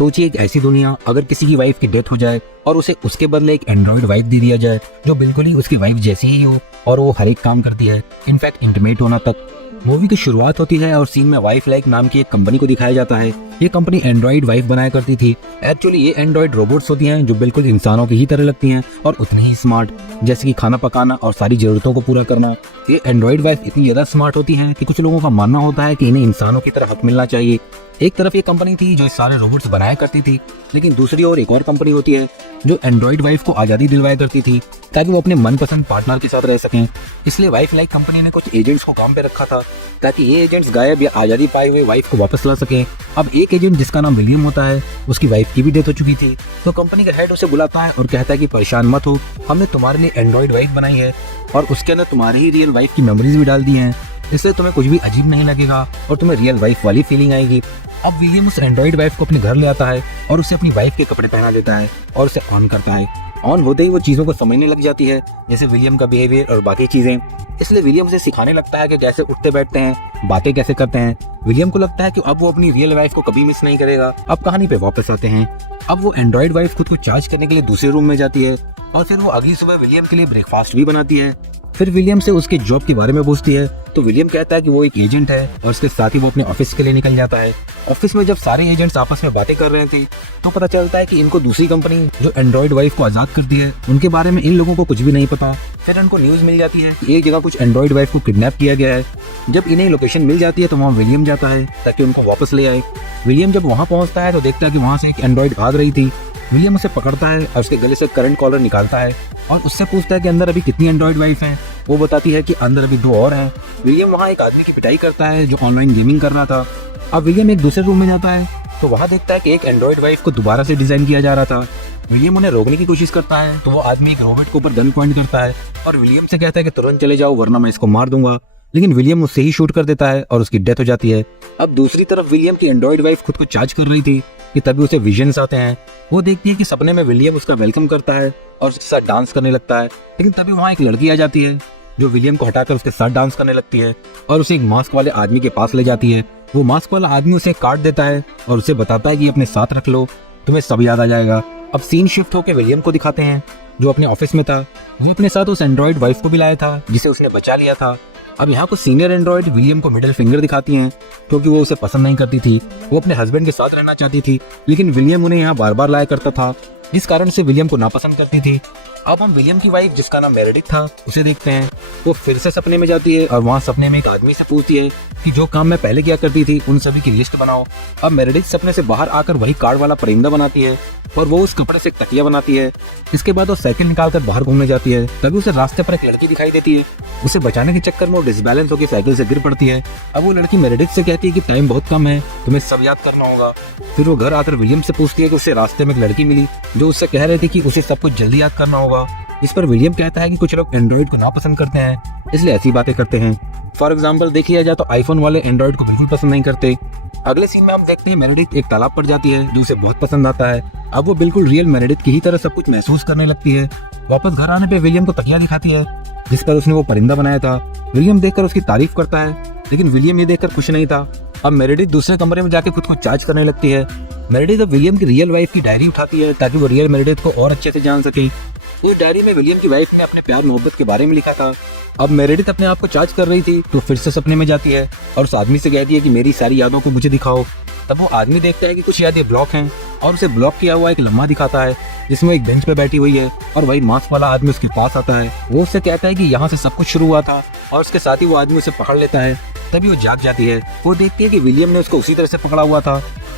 सोचिए एक ऐसी दुनिया अगर किसी की वाइफ की डेथ हो जाए और उसे उसके बदले एक एंड्रॉइड वाइफ दे दिया जाए जो बिल्कुल ही उसकी वाइफ जैसी ही हो और वो हर एक काम करती है, इनफैक्ट इंटीमेट होना तक। मूवी की शुरुआत होती है और सीन में वाइफ लाइक नाम की एक कंपनी को दिखाया जाता है। ये कंपनी एंड्रॉइड वाइफ बनाया करती थी। एक्चुअली ये एंड्रॉइड रोबोट्स होती हैं जो बिल्कुल इंसानों की ही तरह लगती हैं और उतनी ही स्मार्ट, जैसे कि खाना पकाना और सारी जरूरतों को पूरा करना। ये एंड्रॉइड वाइफ इतनी ज्यादा स्मार्ट होती हैं कि कुछ लोगों का मानना होता है कि इन्हें इंसानों की तरह हक मिलना चाहिए। एक तरफ ये कंपनी थी जो सारे रोबोट्स बनाया करती थी, लेकिन दूसरी ओर एक और कंपनी होती है जो एंड्रॉइड वाइफ को आजादी दिलवाया करती थी ताकि वो अपने मनपसंद पार्टनर के साथ रह सकें। इसलिए वाइफ लाइक कंपनी ने कुछ एजेंट्स को काम पे रखा था ताकि ये एजेंट्स गायब या आजादी पाए हुए वाइफ को वापस ला सकें। अब एक एजेंट जिसका नाम विलियम होता है, उसकी वाइफ की भी डेथ हो चुकी थी, तो कंपनी का हेड उसे बुलाता है और कहता है कि परेशान मत हो, हमने तुम्हारे लिए एंड्रॉइड वाइफ बनाई है और उसके अंदर तुम्हारी ही रियल वाइफ की मेमोरीज भी डाल दी हैं, इसलिए तुम्हें कुछ भी अजीब नहीं लगेगा और तुम्हें रियल वाइफ वाली फीलिंग आएगी। अब विलियम उस एंड्रॉइड वाइफ को अपने घर ले आता है और उसे अपनी वाइफ के कपड़े पहना देता है और उसे ऑन करता है। ऑन होते ही वो चीजों को समझने लग जाती है, जैसे विलियम का बिहेवियर और बाकी चीजें। इसलिए विलियम उसे सिखाने लगता है कि कैसे उठते बैठते हैं, बातें कैसे करते हैं। विलियम को लगता है कि अब वो अपनी रियल वाइफ को कभी मिस नहीं करेगा। अब कहानी पे वापस आते हैं। अब वो एंड्रॉइड वाइफ खुद को चार्ज करने के लिए दूसरे रूम में जाती है और फिर वो अगली सुबह विलियम के लिए ब्रेकफास्ट भी बनाती है। फिर विलियम से उसके जॉब के बारे में पूछती है तो विलियम कहता है कि वो एक एजेंट है और उसके साथ ही वो अपने ऑफिस के लिए निकल जाता है। ऑफिस में जब सारे एजेंट्स आपस में बातें कर रहे थे तो पता चलता है कि इनको दूसरी कंपनी जो एंड्रॉइड वाइफ को आजाद कर दी है उनके बारे में इन लोगों को कुछ भी नहीं पता। फिर उनको न्यूज मिल जाती है कि एक जगह कुछ एंड्रॉइड वाइफ को किडनैप किया गया है। जब इन्हें लोकेशन मिल जाती है तो वहाँ विलियम जाता है ताकि उनको वापस ले आए। विलियम जब वहाँ पहुँचता है तो देखता है कि वहाँ से एक एंड्रॉइड भाग रही थी। विलियम उसे पकड़ता है और उसके गले से करंट कॉलर निकालता है और उससे पूछता है कि अंदर अभी कितनी एंड्रॉइड वाइफ हैं। वो बताती है कि अंदर अभी 2 और हैं। विलियम वहाँ एक आदमी की पिटाई करता है जो ऑनलाइन गेमिंग कर रहा था। अब विलियम एक दूसरे रूम में जाता है तो वहाँ देखता है कि एक एंड्रॉइड वाइफ को दोबारा से डिजाइन किया जा रहा था। विलियम उन्हें रोकने की कोशिश करता है तो वो आदमी एक रोबोट के ऊपर गन पॉइंट करता है और विलियम से कहता है कि तुरंत चले जाओ वरना मैं इसको मार दूंगा, लेकिन विलियम उससे ही शूट कर देता है और उसकी डेथ हो जाती है। अब दूसरी तरफ विलियम की एंड्रॉइड वाइफ खुद को चार्ज कर रही थी कि तभी उसे विजन्स आते हैं। वो देखती है कि सपने में विलियम उसका वेलकम करता है और उसके साथ डांस करने लगता है, लेकिन तभी वहाँ एक लड़की आ जाती है जो विलियम को हटाकर उसके साथ डांस करने लगती है और उसे एक मास्क वाले आदमी के पास ले जाती है। वो मास्क वाला आदमी उसे कार्ड देता है और उसे बताता है कि अपने साथ रख लो, तुम्हें सब याद आ जाएगा। अब सीन शिफ्ट होकर विलियम को दिखाते हैं जो अपने ऑफिस में था। वो अपने साथ उस एंड्रॉइड वाइफ को भी लाया था जिसे उसने बचा लिया था। अब यहाँ कुछ सीनियर एंड्रॉइड विलियम को मिडिल फिंगर दिखाती हैं क्योंकि वो उसे पसंद नहीं करती थी। वो अपने हस्बैंड के साथ रहना चाहती थी, लेकिन विलियम उन्हें यहाँ बार बार लाया करता था, जिस कारण से विलियम को नापसंद करती थी। अब हम विलियम की वाइफ जिसका नाम मेरेडिथ था उसे देखते हैं। वो फिर से सपने में जाती है और वहाँ सपने में एक आदमी से पूछती है कि जो काम मैं पहले किया करती थी उन सभी की लिस्ट बनाओ। अब मेरेडिथ सपने से बाहर आकर वही कार्ड वाला परिंदा बनाती है और वो उस कपड़े से एक तकिया बनाती है। इसके बाद वो साइकिल निकालकर बाहर घूमने जाती है। तभी उसे रास्ते पर एक लड़की दिखाई देती है। उसे बचाने के चक्कर में वो डिसबैलेंस होकर साइकिल से गिर पड़ती है। अब वो लड़की मेरेडिथ से कहती है कि टाइम बहुत कम है, तुम्हें सब याद करना होगा। फिर वो घर आकर विलियम से पूछती है कि उसे रास्ते में एक लड़की मिली जो उससे कह रही थी कि उसे सब कुछ जल्दी याद करना होगा। इस पर विलियम कहता है कि कुछ लोग एंड्रॉइड को नापसंद करते हैं, इसलिए ऐसी बातें करते हैं। फॉर एग्जाम्पल देखिए जाए तो आईफोन वाले एंड्रॉइड को बिल्कुल पसंद नहीं करते। अगले सीन में हम देखते हैं मेरेडिथ एक तालाब पर जाती है जो उसे बहुत पसंद आता है। अब वो बिल्कुल रियल मेरेडिथ की ही तरह सब कुछ महसूस करने लगती है। वापस घर आने पे विलियम को तकिया दिखाती है जिस पर उसने वो परिंदा बनाया था। विलियम देखकर उसकी तारीफ करता है, लेकिन विलियम ये देखकर खुश नहीं था। अब मेरेडिथ दूसरे कमरे में जाके खुद को चार्ज करने लगती है। मेरेडिथ अब विलियम की रियल वाइफ की डायरी उठाती है ताकि वो रियल मेरेडिथ को और अच्छे से जान सके। उस डायरी में विलियम की वाइफ ने अपने प्यार मोहब्बत के बारे में लिखा था। अब मेरेडिथ अपने आप को चार्ज कर रही थी तो फिर से सपने में जाती है और उस आदमी से कहती है कि मेरी सारी यादों को मुझे दिखाओ। तब वो आदमी देखता है कि कुछ यादें ब्लॉक हैं और उसे ब्लॉक किया हुआ एक लम्हा दिखाता है जिसमें एक बेंच पे बैठी हुई है और वही मास्क वाला आदमी उसके पास आता है। वो उससे कहता है कि यहाँ से सब कुछ शुरू हुआ था और उसके साथ ही वो आदमी उसे पकड़ लेता है। तभी वो जाग जाती है। वो देखती है कि विलियम ने उसको उसी तरह से पकड़ा हुआ था।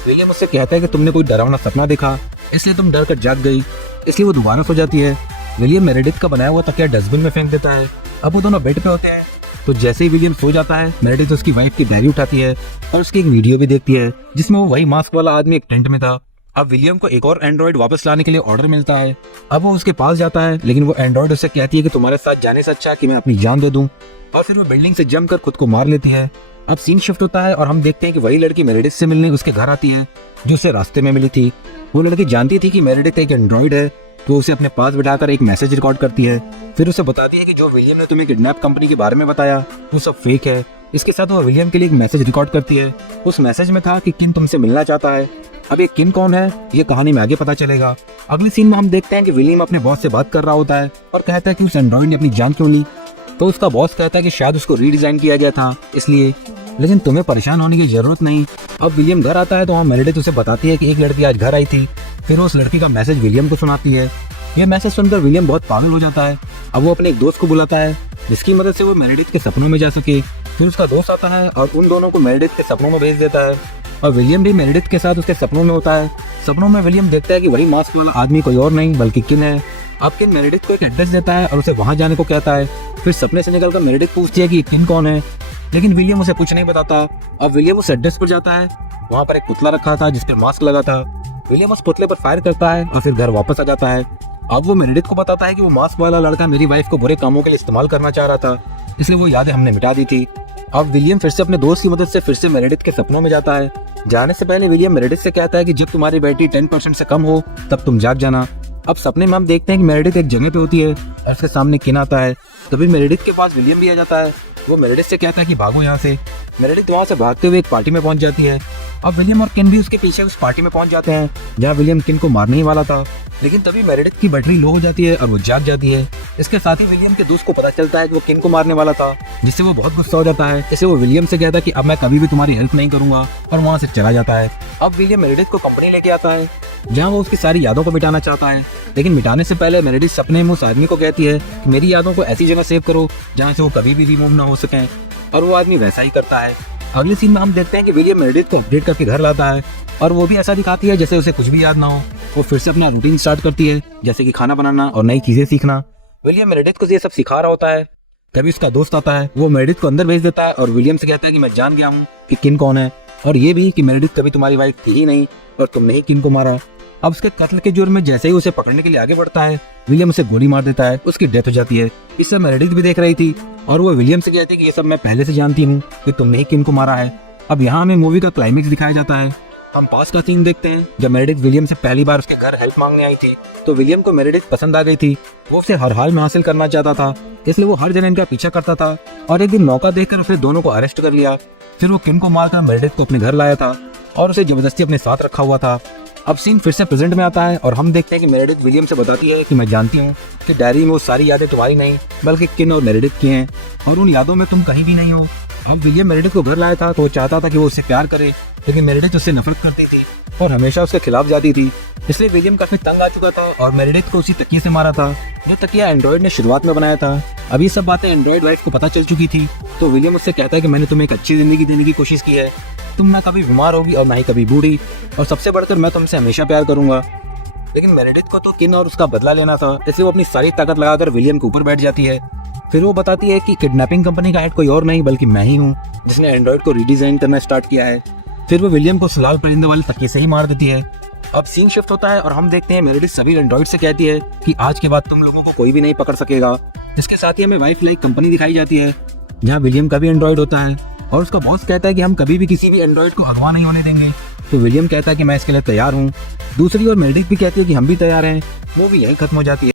विलियम उससे कहता है कि तुमने कोई डरावना सपना देखा इसलिए तुम डर कर जाग गई, इसलिए वो दोबारा सो जाती है। विलियम मेरेडिथ का बनाया हुआ तकिया डस्टबिन में फेंक देता है। अब वो दोनों बेड पे होते हैं तो जैसे ही विलियम सो जाता है मेरेडिथ उसकी वाइफ की डायरी उठाती है और उसकी एक वीडियो भी देखती है जिसमें वो वही मास्क वाला आदमी एक टेंट में था। अब विलियम को एक और एंड्रॉइड वापस लाने के लिए ऑर्डर मिलता है। अब वो उसके पास जाता है, लेकिन वो एंड्रॉइड उससे कहती है कि तुम्हारे साथ जाने से अच्छा कि मैं अपनी जान दे दूं, और फिर वो बिल्डिंग से जम कर खुद को मार लेती है। अब सीन शिफ्ट होता है और हम देखते हैं कि वही लड़की मेरेडिथ से मिलने उसके घर आती है जो उसे रास्ते में मिली थी। वो लड़की जानती थी कि मेरेडिथ एक एंड्रॉइड है तो उसे अपने पास बिठाकर एक मैसेज रिकॉर्ड करती है। फिर उसे बताती है कि जो विलियम ने तुम्हें किडनैप कंपनी के बारे में बताया वो सब फेक है इसके साथ वो विलियम के लिए एक मैसेज रिकॉर्ड करती है। उस मैसेज में था कि किन तुमसे मिलना चाहता है। अब ये किन कौन है ये कहानी में आगे पता चलेगा। अगली सीन में हम देखते हैं कि विलियम अपने बॉस से बात कर रहा होता है और कहता है कि उस एंड्रॉइड ने अपनी जान क्यों ली। तो उसका बॉस कहता है कि शायद उसको रीडिजाइन किया गया था इसलिए, लेकिन तुम्हें परेशान होने की जरूरत नहीं। अब विलियम घर आता है तो वहाँ मेरेडिथ उसे बताती है कि एक लड़की आज घर आई थी। फिर वो उस लड़की का मैसेज विलियम को सुनाती है। यह मैसेज सुनकर विलियम बहुत पागल हो जाता है। अब वो अपने एक दोस्त को बुलाता है जिसकी मदद से वो मेरेडिथ के सपनों में जा सके। फिर उसका दोस्त आता है और उन दोनों को मेरेडिथ के सपनों में भेज देता है और विलियम भी मेरेडिथ के साथ उसके सपनों में होता है। सपनों में विलियम देखता है कि वही मास्क वाला आदमी कोई और नहीं बल्कि किन है। अब किन मेरेडिथ को एक एड्रेस देता है और उसे वहां जाने को कहता है। फिर सपने से निकलकर मेरेडिथ पूछती है कि किन कौन है, लेकिन विलियम उसे कुछ नहीं बताता। अब विलियम उस एड्रेस पर जाता है। वहाँ पर एक पुतला रखा था जिस पर मास्क लगा था। विलियम उस पुतले पर फायर करता है और फिर घर वापस आ जाता है। अब वो मेरेडिथ को बताता है कि वो मास्क वाला लड़का मेरी वाइफ को बुरे कामों के लिए इस्तेमाल करना चाह रहा था, इसलिए वो यादें हमने मिटा दी थी। अब विलियम फिर से अपने दोस्त की मदद से फिर से मेरेडिथ के सपनों में जाता है। जाने से पहले विलियम मेरेडिथ से कहता है कि जब तुम्हारी बैटरी 10% से कम हो तब तुम जाग जाना। अब सपने में हम देखते हैं कि मेरेडिथ एक जगह पे होती है और उसके सामने किन आता है। तभी मेरेडिथ के पास विलियम भी आ जाता है। वो मेरेडिथ से कहता है कि भागो यहाँ से। मेरेडिथ वहाँ से भागते हुए एक पार्टी में पहुंच जाती है। अब विलियम और किन भी उसके पीछे उस पार्टी में पहुंच जाते हैं जहाँ विलियम किन को मारने ही वाला था, लेकिन तभी मेरेडिथ की बैटरी लो हो जाती है और वो जाग जाती है। इसके साथ ही विलियम के दोस्त को पता चलता है कि वो किन को मारने वाला था, जिससे वो बहुत गुस्सा हो जाता है। इससे वो विलियम से कहता है कि अब मैं कभी भी तुम्हारी हेल्प नहीं करूंगा और वहाँ से चला जाता है। अब विलियम मेरेडिथ को कंपनी लेके आता है जहाँ वो उसकी सारी यादों को मिटाना चाहता है, लेकिन मिटाने से पहले मेरेडिथ सपने में उस आदमी को कहती है कि मेरी यादों को ऐसी जगह सेव करो जहाँ से वो कभी भी रिमूव ना हो सकें, और वो आदमी वैसा ही करता है। अगले सीन में हम देखते हैं कि विलियम मेरेडिथ को अपडेट करके घर लाता है और वो भी ऐसा दिखाती है जैसे उसे कुछ भी याद ना हो। वो फिर से अपना रूटीन स्टार्ट करती है जैसे कि खाना बनाना और नई चीजें सीखना। विलियम मेरेडिथ को ये सब सिखा रहा होता है। तभी उसका दोस्त आता है। वो मेरेडिथ को अंदर भेज देता है और विलियम से कहता है कि मैं जान गया हूँ कि किन कौन है, और ये भी कि मेरेडिथ कभी तुम्हारी वाइफ थी ही नहीं और तुमने ही किन को मारा। अब उसके कत्ल के जुर्म में जैसे ही उसे पकड़ने के लिए आगे बढ़ता है, विलियम उसे गोली मार देता है। उसकी डेथ हो जाती है। इस सब मेरेडिथ भी देख रही थी और वो विलियम से कहती है कि ये सब मैं पहले से जानती हूँ कि तुमने ही किन को मारा है। अब यहाँ हमें मूवी का क्लाइमेक्स दिखाया जाता है। हम पास का सीन देखते हैं जब मेरेडिथ विलियम से पहली बार उसके घर हेल्प मांगने आई थी। तो विलियम को मेरेडिथ पसंद आ गई थी। वो उसे हर हाल में हासिल करना चाहता था, इसलिए वो हर जगह इनका पीछा करता था और एक दिन मौका देखकर उसने दोनों को अरेस्ट कर लिया। फिर वो किन को मारकर मेरेडिथ को अपने घर लाया था और उसे जबरदस्ती अपने साथ रखा हुआ था। अब सीन फिर से प्रेजेंट में आता है और हम देखते हैं कि मेरेडिथ विलियम से बताती है कि मैं जानती हूँ कि डायरी में वो सारी यादें तुम्हारी नहीं बल्कि किन और मेरेडिथ की हैं, और उन यादों में तुम कहीं भी नहीं हो। अब विलियम मेरेडिथ को घर लाया था तो वो चाहता था कि वो उससे प्यार करे, लेकिन मेरेडिथ उससे नफरत करती थी और हमेशा उसके खिलाफ जाती थी। इसलिए विलियम काफी तंग आ चुका था और मेरेडिथ को उसी तकिए से मारा था जो तकिया एंड्रॉइड ने शुरुआत में बनाया था। अब ये सब बातें एंड्रॉइड वाइफ को पता चल चुकी थी, तो विलियम उससे कहता है कि मैंने तुम्हें एक अच्छी जिंदगी देने की कोशिश की है। तुम ना कभी बीमार होगी और ना ही कभी बूढ़ी, और सबसे बढ़कर मैं तुमसे हमेशा प्यार करूंगा। लेकिन मेरेडिथ को तो किन और उसका बदला लेना था, इसलिए वो अपनी सारी ताकत लगाकर विलियम के ऊपर बैठ जाती है। फिर वो बताती है कि किडनैपिंग कंपनी का हेड कोई और नहीं बल्कि मैं ही हूँ जिसने एंड्रॉइड को रीडिजाइन करना स्टार्ट किया है। फिर वो विलियम को सुलाल परिंदे वाले तकिए से ही मार देती है। अब सीन शिफ्ट होता है और हम देखते हैं मेरेडिथ सभी एंड्रॉइड से कहती है कि आज के बाद तुम लोगों को कोई भी नहीं पकड़ सकेगा। इसके साथ ही हमें वाइफ लाइक कंपनी दिखाई जाती है जहाँ विलियम का भी एंड्रॉइड होता है और उसका बॉस कहता है कि हम कभी भी किसी भी एंड्रॉइड को अगवा नहीं होने देंगे। तो विलियम कहता है कि मैं इसके लिए तैयार हूँ। दूसरी ओर मेरेडिथ भी कहती है कि हम भी तैयार हैं। मूवी यहीं खत्म हो जाती है।